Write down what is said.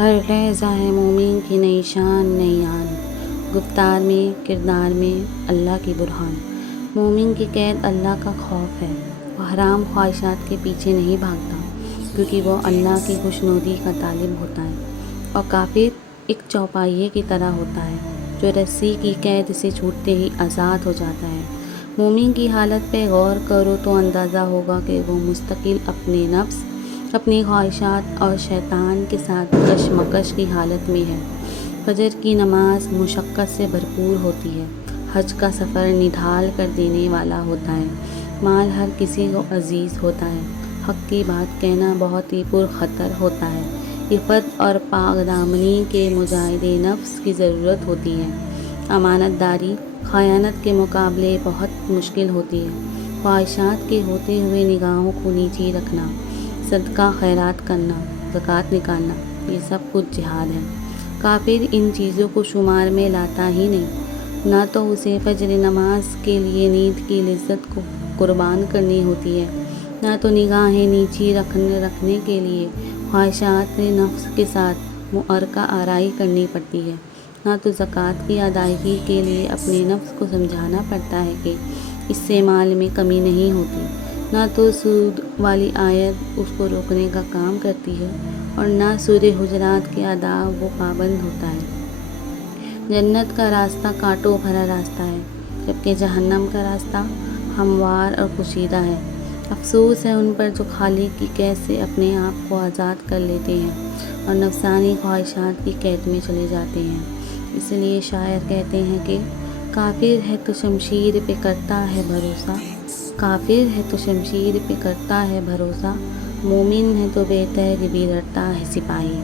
ہر لحظہ ہے مومن کی نئی شان نئی آن، گفتار میں کردار میں اللہ کی برہان۔ مومن کی قید اللہ کا خوف ہے، وہ حرام خواہشات کے پیچھے نہیں بھاگتا کیونکہ وہ اللہ کی خوشنودی کا طالب ہوتا ہے، اور کافر ایک چوپائے کی طرح ہوتا ہے جو رسی کی قید سے چھوٹتے ہی آزاد ہو جاتا ہے۔ مومن کی حالت پہ غور کرو تو اندازہ ہوگا کہ وہ مستقل اپنے نفس، اپنی خواہشات اور شیطان کے ساتھ کشمکش کی حالت میں ہے۔ فجر کی نماز مشقت سے بھرپور ہوتی ہے، حج کا سفر نڈھال کر دینے والا ہوتا ہے، مال ہر کسی کو عزیز ہوتا ہے، حق کی بات کہنا بہت ہی پرخطر ہوتا ہے، عفت اور پاک دامنی کے مجاہدے نفس کی ضرورت ہوتی ہے، امانت داری خیانت کے مقابلے بہت مشکل ہوتی ہے، خواہشات کے ہوتے ہوئے نگاہوں کو نیچے رکھنا، صدقہ خیرات کرنا، زکوٰۃ نکالنا، یہ سب کچھ جہاد ہے۔ کافر ان چیزوں کو شمار میں لاتا ہی نہیں، نہ تو اسے فجر نماز کے لیے نیند کی لذت کو قربان کرنی ہوتی ہے، نہ تو نگاہیں نیچی رکھنے کے لیے خواہشات نفس کے ساتھ معرکہ آرائی کرنی پڑتی ہے، نہ تو زکوٰۃ کی ادائیگی کے لیے اپنے نفس کو سمجھانا پڑتا ہے کہ اس سے مال میں کمی نہیں ہوتی، نہ تو سود والی آیت اس کو روکنے کا کام کرتی ہے، اور نہ سورہ حجرات کے آداب وہ پابند ہوتا ہے۔ جنت کا راستہ کانٹوں بھرا راستہ ہے، جبکہ جہنم کا راستہ ہموار اور کشیدہ ہے۔ افسوس ہے ان پر جو خالق کی قید سے اپنے آپ کو آزاد کر لیتے ہیں اور نفسانی خواہشات کی قید میں چلے جاتے ہیں۔ اس لیے شاعر کہتے ہیں کہ کافر ہے تو شمشیر پہ کرتا ہے بھروسہ، کافر ہے تو شمشیر پہ کرتا ہے بھروسہ، مومن ہے تو بے تیغ بھی لڑتا ہے سپاہی۔